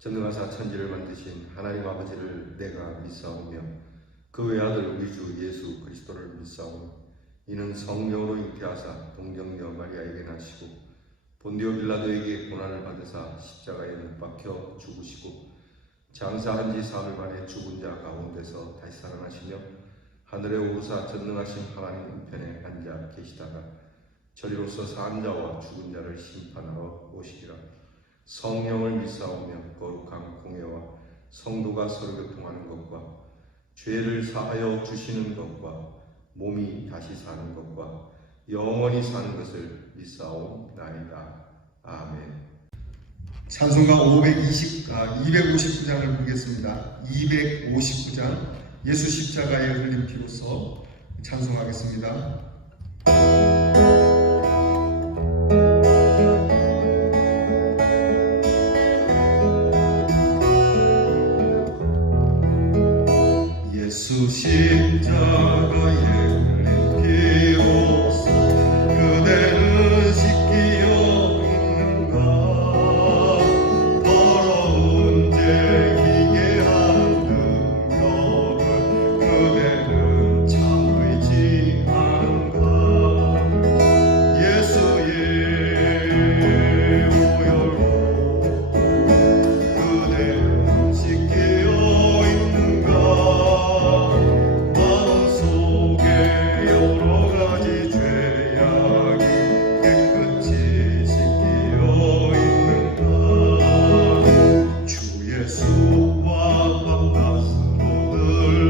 전능하사 천지를 만드신 하나님 아버지를 내가 믿사오며 그 외아들 우리 주 예수 그리스도를 믿사오니 이는 성령으로 잉태하사 동정녀 마리아에게 나시고 본디오 빌라도에게 고난을 받으사 십자가에 못 박혀 죽으시고 장사한 지 사흘 만에 죽은 자 가운데서 다시 살아나시며 하늘에 오르사 전능하신 하나님 우편에 앉아 계시다가 저리로서 산 자와 죽은 자를 심판하러 오시리라. 성령을 믿사오며 거룩한 공예와 성도가 서로 교통하는 것과 죄를 사하여 주시는 것과 몸이 다시 사는 것과 영원히 사는 것을 믿사옵나이다. 아멘. 찬송가 259장을 보겠습니다. 259장 예수 십자가의 흘린 피로써 찬송하겠습니다. 예수 십자가의 흘린 피로써 그대는 씻기어 있는가. 더러운 죄 희게 하는 능력을 그대는 참으지 않은가. 예수의 보혈로 그대는 씻기어 있는가. 마음속에 여러 가지 죄악이 깨끗이 씻기어 있는가. 주 예수와 만났으로 늘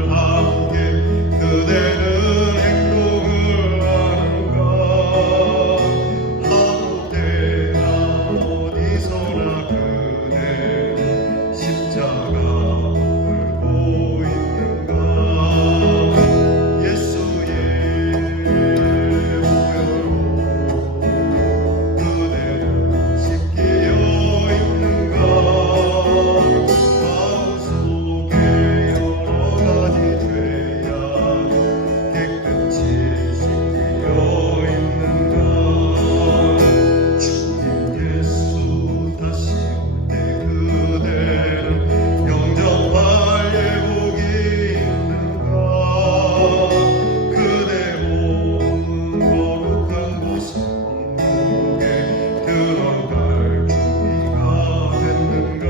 함께 그대는 행동을 하는가. 아무 때나 어디서나 그대는 십자가 들고 있는가. 예수의 보혈로 그대는 씻기어 있는가. 마음속에 여러 가지 죄악이 깨끗이 씻기어 있는가. 주님 예수 다시 올 때 그대는 영접할 예복이 있는가. 그대 오는 거룩한 곳 천국에 들어갈 준비가 됐는가.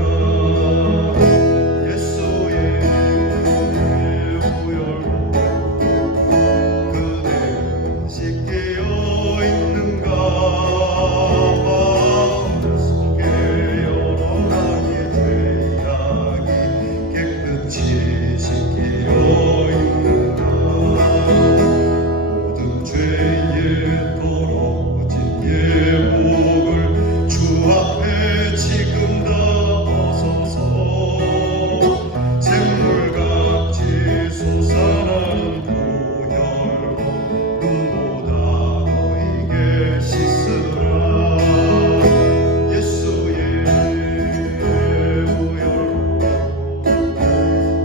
예수의 보혈로 그대는 씻기어 있는가. 마음속에 여러 가지 죄악이 깨끗이 씻기어 있는가. 모든 죄에 떨어진 예복을 주 앞에 지금 다 벗어서 샘물같이 솟아나는 보혈로 눈보다 너에게 씻으라. 예수의 보혈로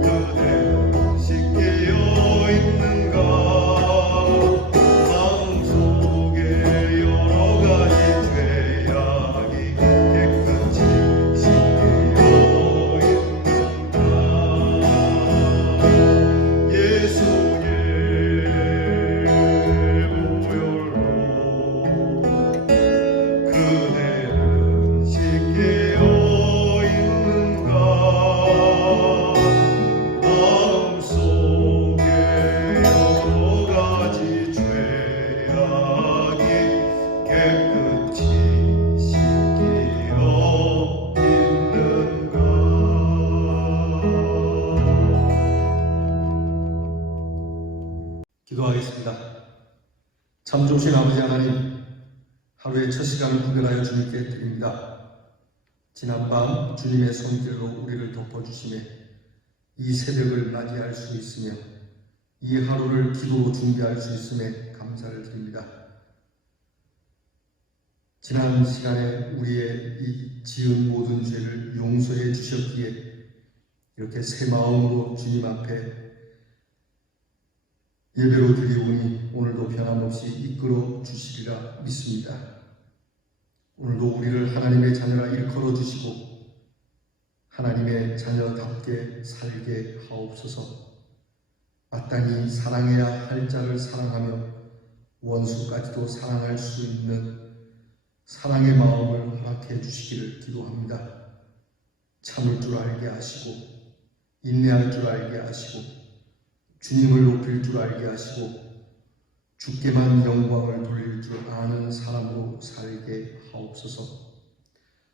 그대는 씻기어 있는가. 마음속에 여러 가지 죄악이 깨끗이 씻기어 있는가. 예수의 보혈로 그대는 씻기어 있는가. 마음속에 여러 가지 죄악이 깨끗이 씻기어 있는가. 기도하겠습니다. 참 좋으신 아버지 하나님, 하루의 첫 시간을 구별하여 주님께 드립니다. 지난밤 주님의 손길로 우리를 덮어주심에 이 새벽을 맞이할 수 있으며 이 하루를 기도로 준비할 수 있음에 감사를 드립니다. 지난 시간에 우리의 이 지은 모든 죄를 용서해 주셨기에 이렇게 새 마음으로 주님 앞에 예배로 드리오니 오늘도 변함없이 이끌어 주시리라 믿습니다. 오늘도 우리를 하나님의 자녀라 일컬어 주시고 하나님의 자녀답게 살게 하옵소서. 마땅히 사랑해야 할 자를 사랑하며 원수까지도 사랑할 수 있는 사랑의 마음을 허락해 주시기를 기도합니다. 참을 줄 알게 하시고 인내할 줄 알게 하시고 주님을 높일 줄 알게 하시고 주께만 영광을 돌릴 줄 아는 사람으로 살게 하옵소서.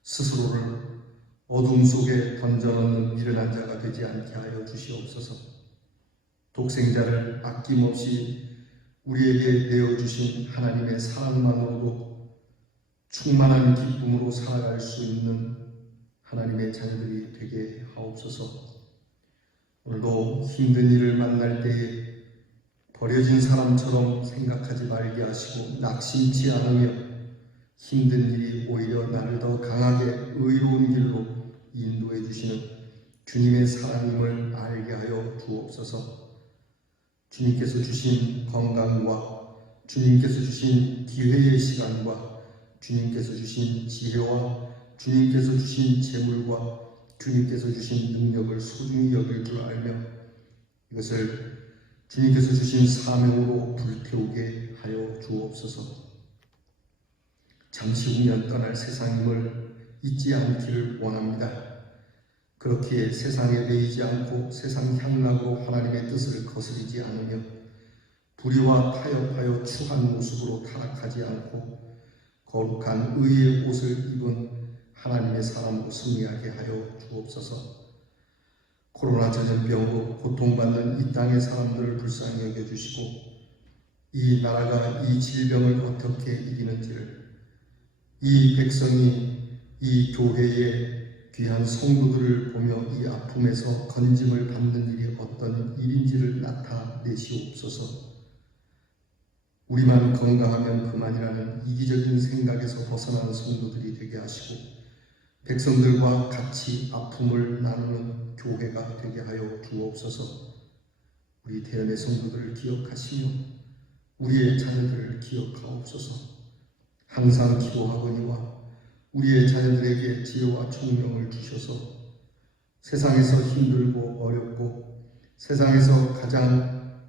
스스로를 어둠 속에 던져넣는 미련한 자가 되지 않게 하여 주시옵소서. 독생자를 아낌없이 우리에게 내어주신 하나님의 사랑만으로도 충만한 기쁨으로 살아갈 수 있는 하나님의 자녀들이 되게 하옵소서. 오늘도 힘든 일을 만날 때에 버려진 사람처럼 생각하지 말게 하시고 낙심치 않으며 힘든 일이 오히려 나를 더 강하게 의로운 길로 인도해 주시는 주님의 사랑임을 알게 하여 주옵소서. 주님께서 주신 건강과 주님께서 주신 기회의 시간과 주님께서 주신 지혜와 주님께서 주신 재물과 주님께서 주신 능력을 소중히 여길 줄 알며 이것을 주님께서 주신 사명으로 불태우게 하여 주옵소서. 잠시 후면 떠날 세상임을 잊지 않기를 원합니다. 그렇기에 세상에 매이지 않고 세상 향락으로 하나님의 뜻을 거스르지 않으며 불의와 타협하여 추한 모습으로 타락하지 않고 거룩한 의의 옷을 입은 하나님의 사람으로 승리하게 하여 주옵소서. 코로나 전염병으로 고통받는 이 땅의 사람들을 불쌍히 여겨주시고 이 나라가 이 질병을 어떻게 이기는지를 이 백성이 이 교회의 귀한 성도들을 보며 이 아픔에서 건짐을 받는 일이 어떤 일인지를 나타내시옵소서. 우리만 건강하면 그만이라는 이기적인 생각에서 벗어나는 성도들이 되게 하시고 백성들과 같이 아픔을 나누는 교회가 되게 하여 주옵소서. 우리 대연의 성도들을 기억하시며 우리의 자녀들을 기억하옵소서. 항상 기도하거니와 우리의 자녀들에게 지혜와 총명을 주셔서 세상에서 힘들고 어렵고 세상에서 가장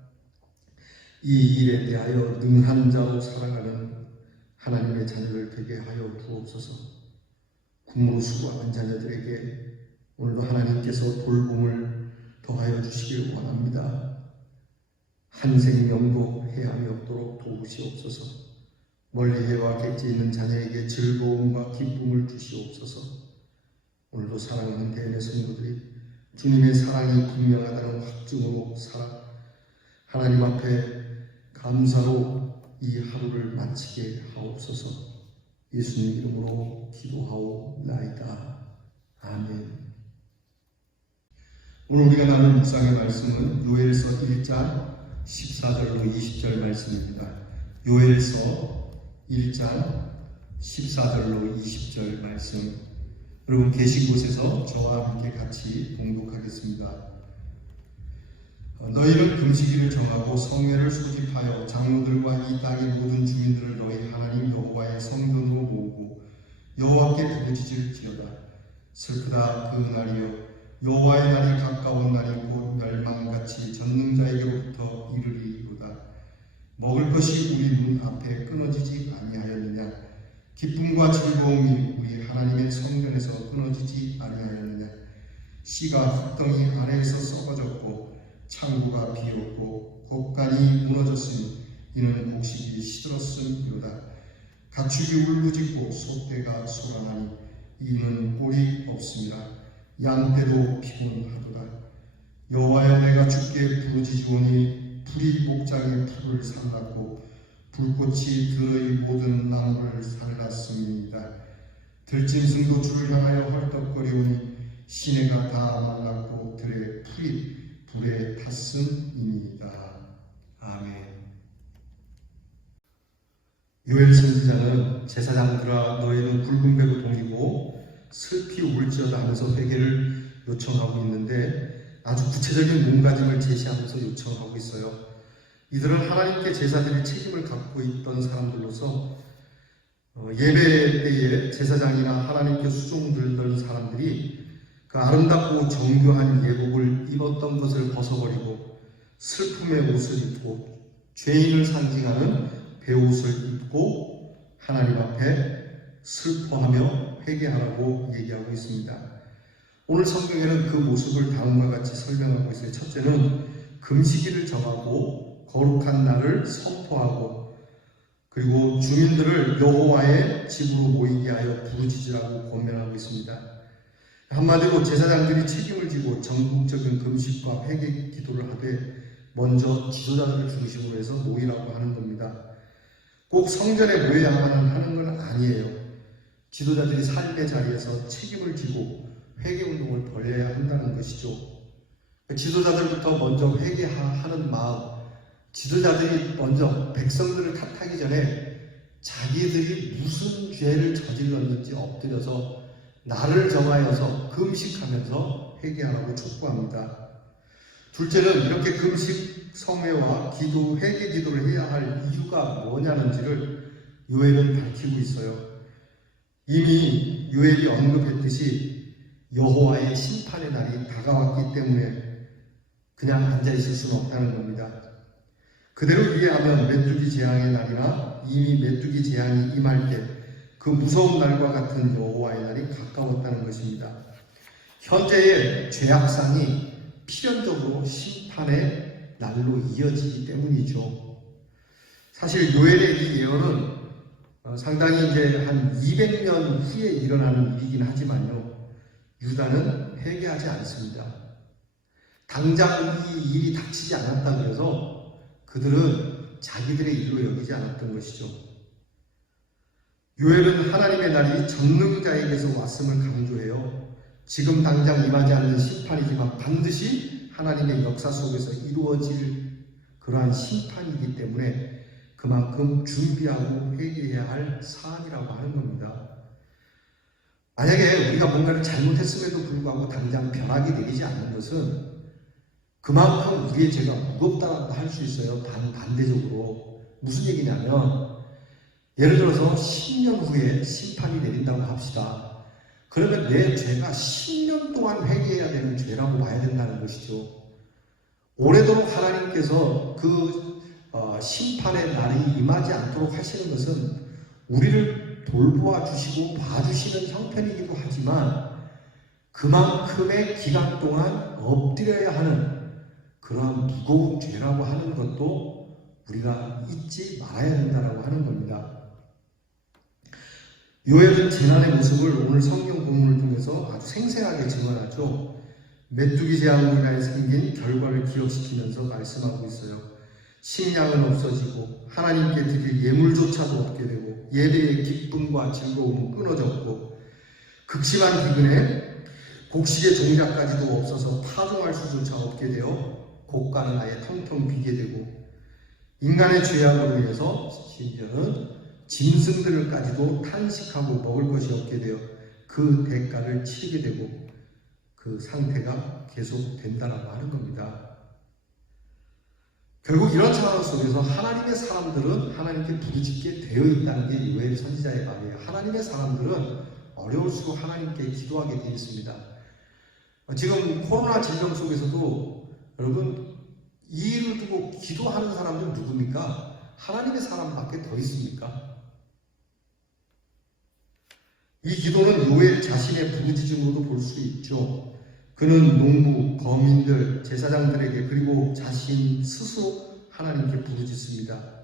이 일에 대하여 능한 자로 살아가는 하나님의 자녀를 되게 하여 주옵소서. 군무 수고하는 자녀들에게 오늘도 하나님께서 돌봄을 더하여 주시길 원합니다. 한 생명도 해함이 없도록 도우시옵소서. 멀리 해와 객지 있는 자녀에게 즐거움과 기쁨을 주시옵소서. 오늘도 사랑하는 대인의 성도들이 주님의 사랑이 분명하다는 확증으로 살아 하나님 앞에 감사로 이 하루를 마치게 하옵소서. 예수님 이름으로 기도하옵나이다. 아멘. 오늘 우리가 나눌 묵상의 말씀은 요엘서 1장 14절로 20절 말씀입니다. 요엘서 1장 14절로 20절 말씀, 여러분 계신 곳에서 저와 함께 같이 봉독하겠습니다. 너희는 금식일을 정하고 성회를 소집하여 장로들과 이 땅의 모든 주민들을 너희 하나님 여호와의 성전으로 모으고 여호와께 부르짖을지어다. 슬프다 그 날이여, 여호와의 날이 가까운 날이 곧 멸망같이 전능자에게로부터 이르리로다. 먹을 것이 우리 눈 앞에 끊어지지 아니하였느냐? 기쁨과 즐거움이 우리 하나님의 성전에서 끊어지지 아니하였느냐? 씨가 흙덩이 아래에서 썩어졌고 창고가 비었고 곡간이 무너졌으니 이는 곡식이 시들었음이로다. 가축이 울부짖고 소떼가 솟아나니 이는 꼴이 없습니다. 양떼도 피곤하도다. 여호와여, 내가 주께 부르짖으오니 풀이 목장의 풀을 삼갔고 불꽃이 들의 모든 나무를 살랐음이니이다. 들짐승도 주를 향하여 헐떡거리오니 시내가 다 말랐고 들의 풀이 불에 탔음이니이다. 아멘. 요엘 선지자는 제사장들아 너희는 붉은 배로 동이고 슬피 울지어다 하면서 회개를 요청하고 있는데 아주 구체적인 몸가짐을 제시하면서 요청하고 있어요. 이들은 하나님께 제사드릴 책임을 갖고 있던 사람들로서 예배 때에 제사장이나 하나님께 수종 들던 사람들이 그 아름답고 정교한 예복을 입었던 것을 벗어버리고 슬픔의 옷을 입고 죄인을 상징하는 베옷을 입고 하나님 앞에 슬퍼하며 회개하라고 얘기하고 있습니다. 오늘 성경에는 그 모습을 다음과 같이 설명하고 있어요. 첫째는 금식일을 정하고 거룩한 날을 선포하고 그리고 주민들을 여호와의 집으로 모이게 하여 부르짖으라고 권면하고 있습니다. 한마디로 제사장들이 책임을 지고 전국적인 금식과 회개 기도를 하되 먼저 지도자들을 중심으로 해서 모이라고 하는 겁니다. 꼭 성전에 모여야만 하는 건 아니에요. 지도자들이 삶의 자리에서 책임을 지고 회개운동을 벌여야 한다는 것이죠. 지도자들부터 먼저 회개하는 마음, 지도자들이 먼저 백성들을 탓하기 전에 자기들이 무슨 죄를 저질렀는지 엎드려서 날을 정하여서 금식하면서 회개하라고 촉구합니다. 둘째는 이렇게 금식, 성회와 기도, 회개 기도를 해야 할 이유가 뭐냐는지를 요엘은 밝히고 있어요. 이미 요엘이 언급했듯이 여호와의 심판의 날이 다가왔기 때문에 그냥 앉아있을 수는 없다는 겁니다. 그대로 이해하면 메뚜기 재앙의 날이나 이미 메뚜기 재앙이 임할 때 그 무서운 날과 같은 여호와의 날이 가까웠다는 것입니다. 현재의 죄악상이 필연적으로 심판의 날로 이어지기 때문이죠. 사실 요엘의 이 예언은 상당히 이제 한 200년 후에 일어나는 일이긴 하지만요. 유다는 회개하지 않습니다. 당장 이 일이 닥치지 않았다고 해서 그들은 자기들의 일로 여기지 않았던 것이죠. 요엘은 하나님의 날이 전능자에게서 왔음을 강조해요. 지금 당장 임하지 않는 심판이지만 반드시 하나님의 역사 속에서 이루어질 그러한 심판이기 때문에 그만큼 준비하고 회개해야 할 사안이라고 하는 겁니다. 만약에 우리가 뭔가를 잘못했음에도 불구하고 당장 벼락이 내리지 않는 것은 그만큼 우리의 죄가 무겁다고 할 수 있어요. 반대적으로. 무슨 얘기냐면 예를 들어서 10년 후에 심판이 내린다고 합시다. 그러면 내 죄가 10년 동안 회개해야 되는 죄라고 봐야 된다는 것이죠. 오래도록 하나님께서 그 심판의 날이 임하지 않도록 하시는 것은 우리를 돌보아 주시고 봐주시는 형편이기도 하지만 그만큼의 기간 동안 엎드려야 하는 그러한 무거운 죄라고 하는 것도 우리가 잊지 말아야 된다고 하는 겁니다. 요엘은 재난의 모습을 오늘 성경 본문을 통해서 아주 생생하게 증언하죠. 메뚜기 재앙으로 인하여 생긴 결과를 기억시키면서 말씀하고 있어요. 식량은 없어지고 하나님께 드릴 예물조차도 없게 되고 예배의 기쁨과 즐거움은 끊어졌고 극심한 기근에 곡식의 종자까지도 없어서 파종할 수조차 없게 되어 곡간은 아예 텅텅 비게 되고 인간의 죄악으로 인해서 심지어는 짐승들까지도 탄식하고 먹을 것이 없게 되어 그 대가를 치르게 되고 그 상태가 계속된다라고 하는 겁니다. 결국 이런 상황 속에서 하나님의 사람들은 하나님께 부르짖게 되어 있다는 게 요엘 선지자의 말이에요. 하나님의 사람들은 어려울수록 하나님께 기도하게 되어 있습니다. 지금 코로나 질병 속에서도 여러분 이 일을 두고 기도하는 사람들 누굽니까? 하나님의 사람밖에 더 있습니까? 이 기도는 요엘 자신의 부르짖음으로도 볼 수 있죠. 그는 농부, 거민들, 제사장들에게 그리고 자신 스스로 하나님께 부르짖습니다.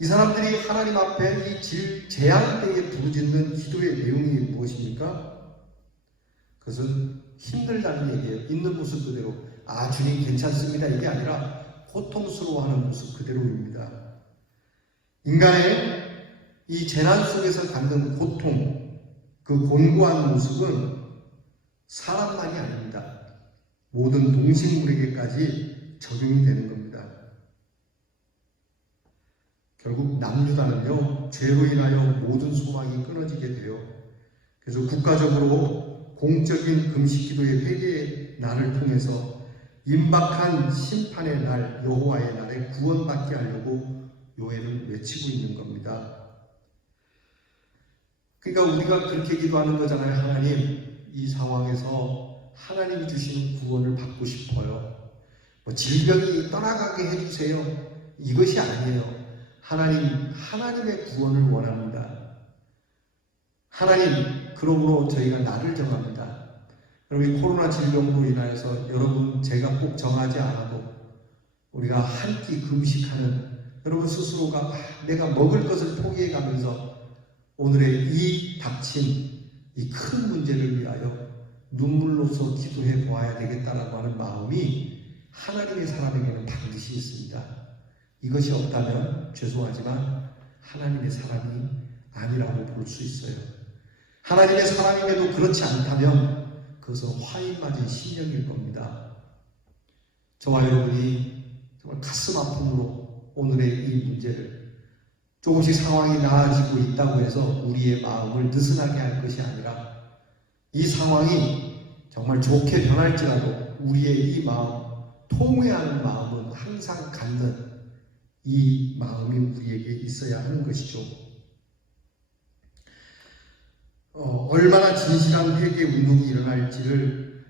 이 사람들이 하나님 앞에 이 재앙 때에 부르짖는 기도의 내용이 무엇입니까? 그것은 힘들다는 얘기예요. 있는 모습 그대로 주님 괜찮습니다 이게 아니라 고통스러워하는 모습 그대로입니다. 인간의 이 재난 속에서 갖는 고통, 그 곤고한 모습은 사람만이 아닙니다. 모든 동식물에게까지 적용이 되는 겁니다. 결국 남유다는요, 죄로 인하여 모든 소망이 끊어지게 돼요. 그래서 국가적으로 공적인 금식기도의 회개의 날을 통해서 임박한 심판의 날, 여호와의 날에 구원받게 하려고 요엘은 외치고 있는 겁니다. 그러니까 우리가 그렇게 기도하는 거잖아요. 하나님, 이 상황에서 하나님이 주시는 구원을 받고 싶어요. 뭐 질병이 떠나가게 해주세요. 이것이 아니에요. 하나님의 구원을 원합니다. 하나님, 그러므로 저희가 날을 정합니다. 여러분, 이 코로나 질병으로 인하여서 여러분, 제가 꼭 정하지 않아도 우리가 한 끼 금식하는 여러분 스스로가 내가 먹을 것을 포기해 가면서 오늘의 이 닥친 이 큰 문제를 위하여 눈물로서 기도해 보아야 되겠다라고 하는 마음이 하나님의 사람에게는 반드시 있습니다. 이것이 없다면 죄송하지만 하나님의 사람이 아니라고 볼 수 있어요. 하나님의 사람임에도 그렇지 않다면 그것은 화인 맞은 신령일 겁니다. 저와 여러분이 정말 가슴 아픔으로 오늘의 이 문제를 조금씩 상황이 나아지고 있다고 해서 우리의 마음을 느슨하게 할 것이 아니라 이 상황이 정말 좋게 변할지라도 우리의 이 마음, 통회하는 마음은 항상 갖는 이 마음이 우리에게 있어야 하는 것이죠. 얼마나 진실한 회개 운동이 일어날지를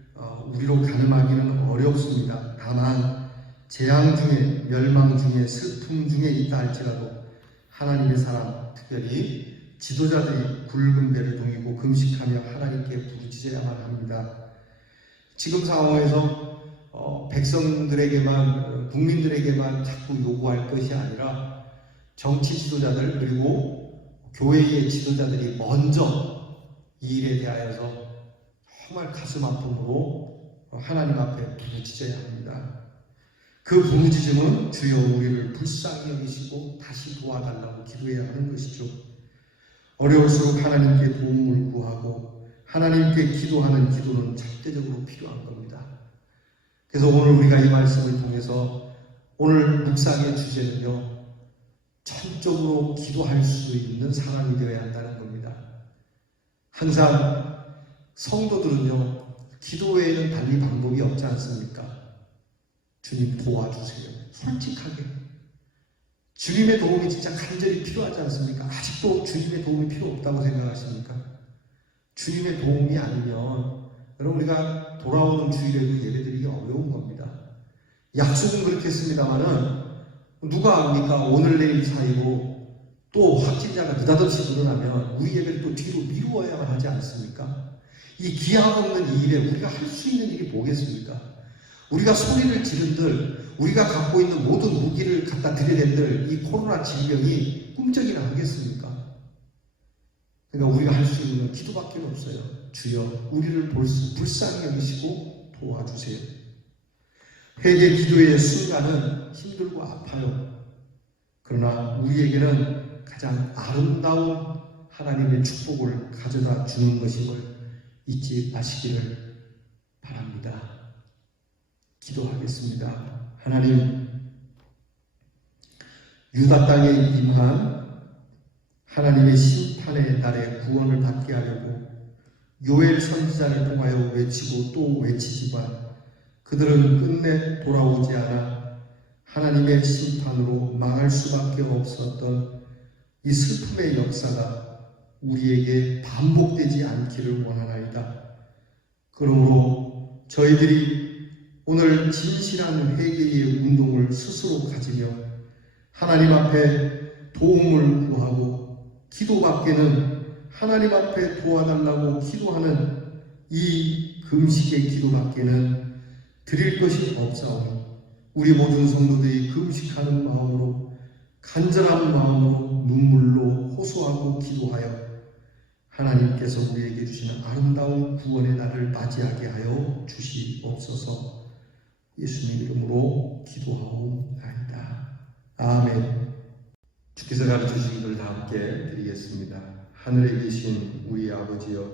우리로 가늠하기는 어렵습니다. 다만 재앙 중에, 멸망 중에, 슬픔 중에 있다 할지라도 하나님의 사람, 특별히 지도자들이 굵은 배를 동이고 금식하며 하나님께 부르짖어야만 합니다. 지금 상황에서 백성들에게만, 국민들에게만 자꾸 요구할 것이 아니라 정치 지도자들 그리고 교회의 지도자들이 먼저 이 일에 대하여서 정말 가슴 아픔으로 하나님 앞에 부르짖어야 합니다. 그 부르짖음은 주여 우리를 불쌍히 여기시고 다시 도와달라고 기도해야 하는 것이죠. 어려울수록 하나님께 도움을 구하고 하나님께 기도하는 기도는 절대적으로 필요한 겁니다. 그래서 오늘 우리가 이 말씀을 통해서 오늘 묵상의 주제는요, 전적으로 기도할 수 있는 사람이 되어야 한다는 겁니다. 항상 성도들은요, 기도 외에는 달리 방법이 없지 않습니까? 주님 도와주세요. 솔직하게. 주님의 도움이 진짜 간절히 필요하지 않습니까? 아직도 주님의 도움이 필요 없다고 생각하십니까? 주님의 도움이 아니면 여러분 우리가 돌아오는 주일에도 예배드리기 어려운 겁니다. 약속은 그렇게 했습니다마는 누가 압니까? 오늘 내일 사이로 또 확진자가 느닷없이 늘어나면 우리 예배를 또 뒤로 미루어야만 하지 않습니까? 이 기약 없는 이 일에 우리가 할 수 있는 일이 뭐겠습니까? 우리가 소리를 지른들, 우리가 갖고 있는 모든 무기를 갖다 들여댄들 이 코로나 질병이 꿈쩍이나 하겠습니까? 그러니까 우리가 할 수 있는 건 기도밖에 없어요. 주여 우리를 불쌍히 여기시고 도와주세요. 회개 기도의 순간은 힘들고 아파요. 그러나 우리에게는 가장 아름다운 하나님의 축복을 가져다 주는 것임을 잊지 마시기를 바랍니다. 기도하겠습니다. 하나님, 유다 땅에 임한 하나님의 심판의 날에 구원을 받게 하려고 요엘 선지자를 통하여 외치고 또 외치지만 그들은 끝내 돌아오지 않아 하나님의 심판으로 망할 수밖에 없었던 이 슬픔의 역사가 우리에게 반복되지 않기를 원하나이다. 그러므로 저희들이 오늘 진실한 회개의 운동을 스스로 가지며 하나님 앞에 도움을 구하고 기도밖에는 하나님 앞에 도와달라고 기도하는 이 금식의 기도밖에는 드릴 것이 없사오니 우리 모든 성도들이 금식하는 마음으로 간절한 마음으로 눈물로 호소하고 기도하여 하나님께서 우리에게 주시는 아름다운 구원의 날을 맞이하게 하여 주시옵소서. 예수님 이름으로 기도하옵나이다. 아멘. 주께서 가르쳐주신 것을 다 함께 드리겠습니다. 하늘에 계신 우리 아버지여,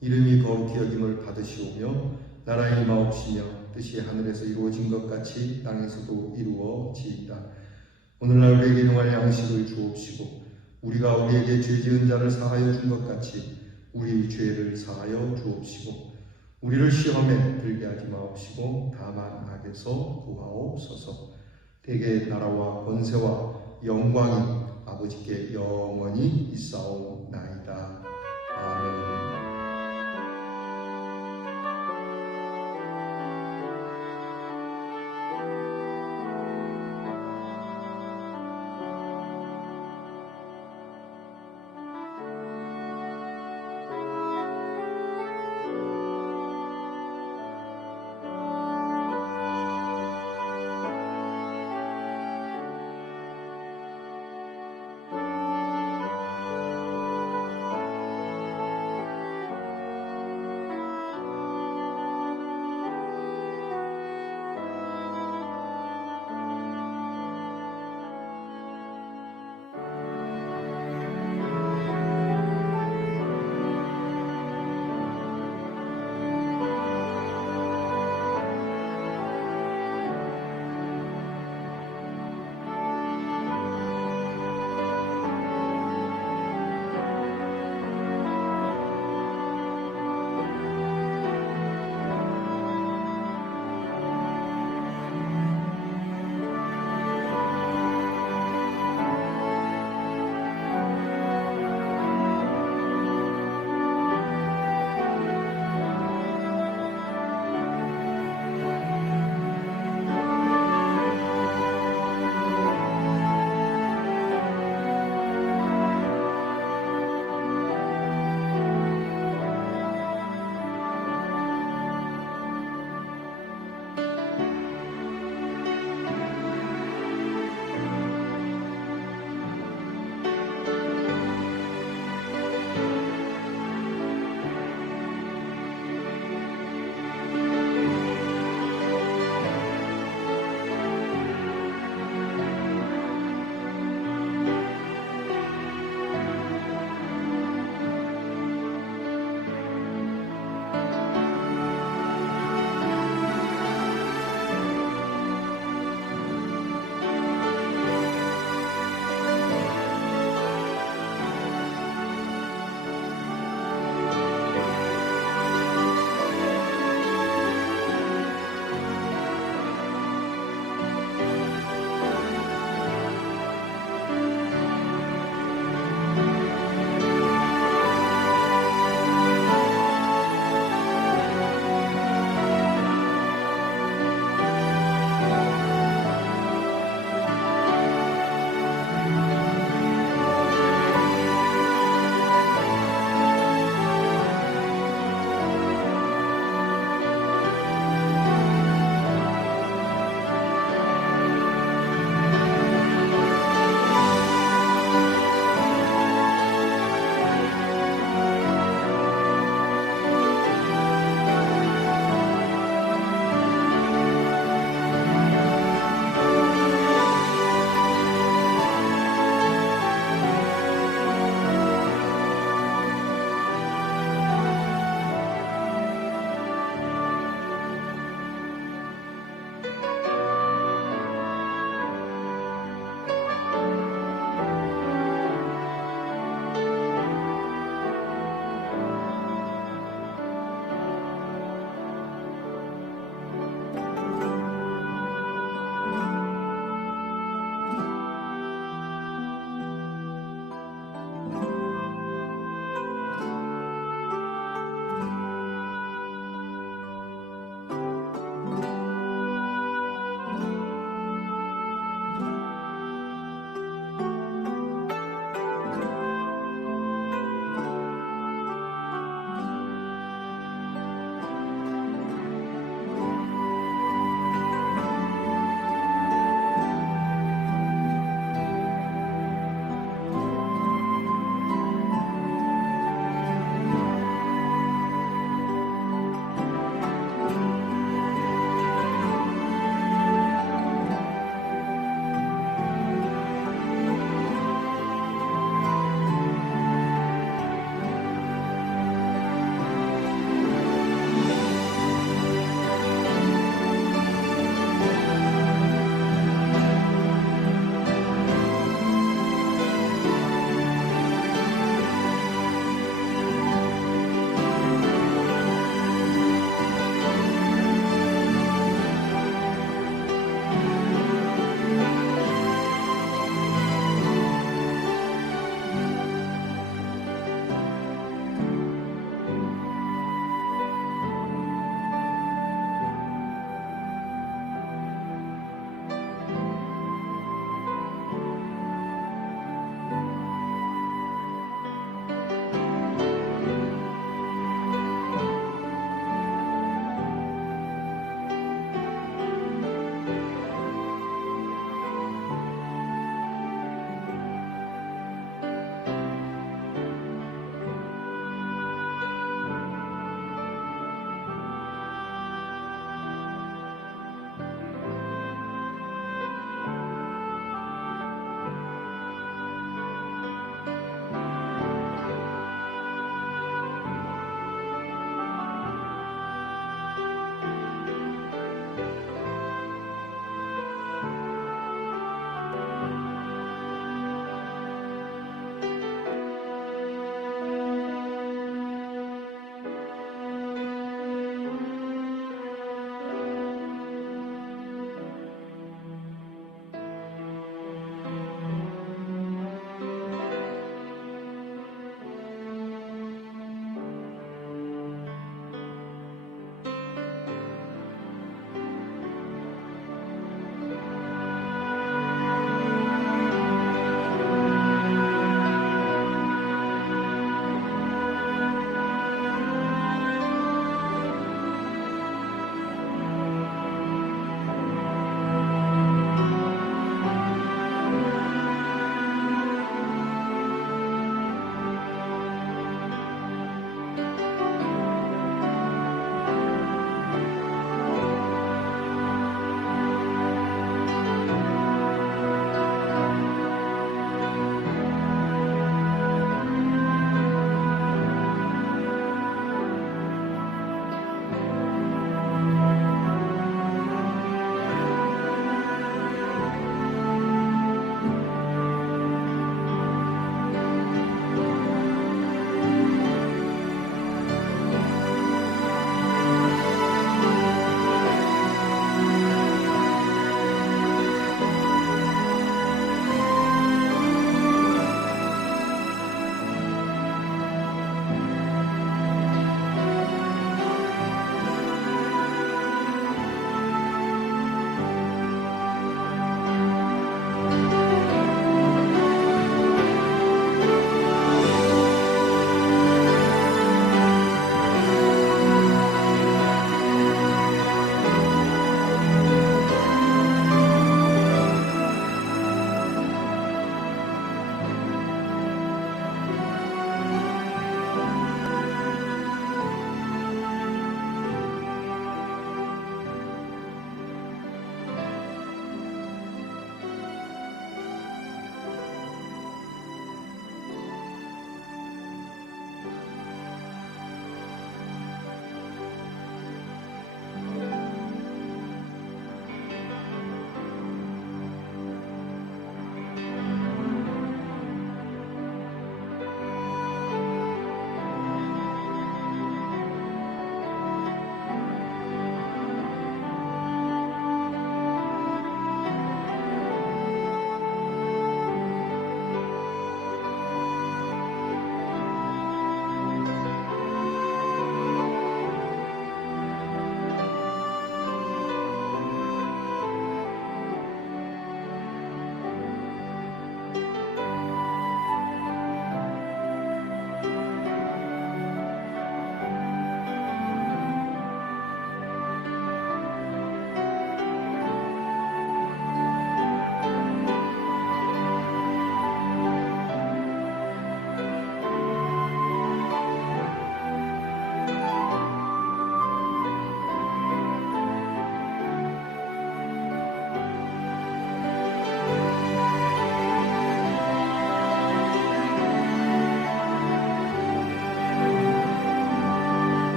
이름이 거룩히 여김을 받으시오며 나라의 임하옵시며 뜻이 하늘에서 이루어진 것 같이 땅에서도 이루어지이다. 오늘날 우리에게 일용할 양식을 주옵시고 우리가 우리에게 죄 지은 자를 사하여 준 것 같이 우리 죄를 사하여 주옵시고 우리를 시험에 들게 하지 마옵시고 다만 악에서 구하옵소서. 대개 나라와 권세와 영광이 아버지께 영원히 있사옵나이다. 아멘.